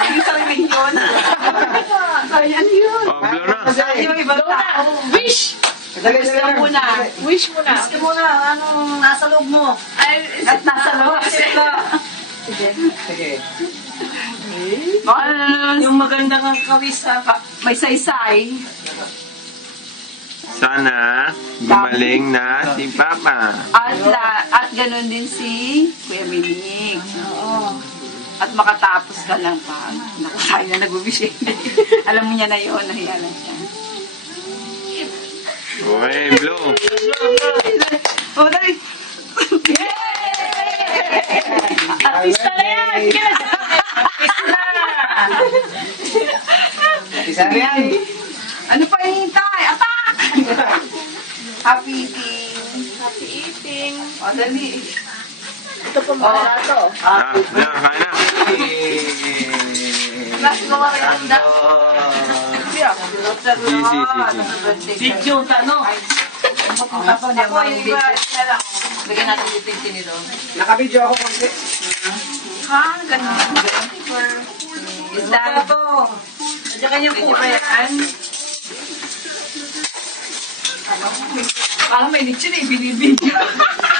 Yung sarili yun. Ay, ano yun? Oh, blow na. Ay, yung ibang tao. Wish! Wish ka muna. Wish mo na. Wish ka muna. Anong nasa loob mo? At nasa loob. Sige. Yung magandang kawis sa may saysay. Sana gumaling na si Papa. At ganun din si Kuya Minig. Oo. At makatapos ka lang pa. Naku, tayo na nag-wish. Alam mo niya na yun. Nahiya na siya. Okay, blow. Oh, dali. Artista na yan! Artista na! Isa na yan. Ano pa hinihintay? Attack! Happy eating. Happy eating. O, dali. Ito po mga to. Ah, na, kain na. Mas gawa kayo ang da. Video, ano? Ako yung iba. Lagyan natin yung pinti nito. Nakabidyo ako konti. Ha? Ganun. Is that ito? Nandiyan kanyang po ba yan? Parang may lechon eh, binibidyo.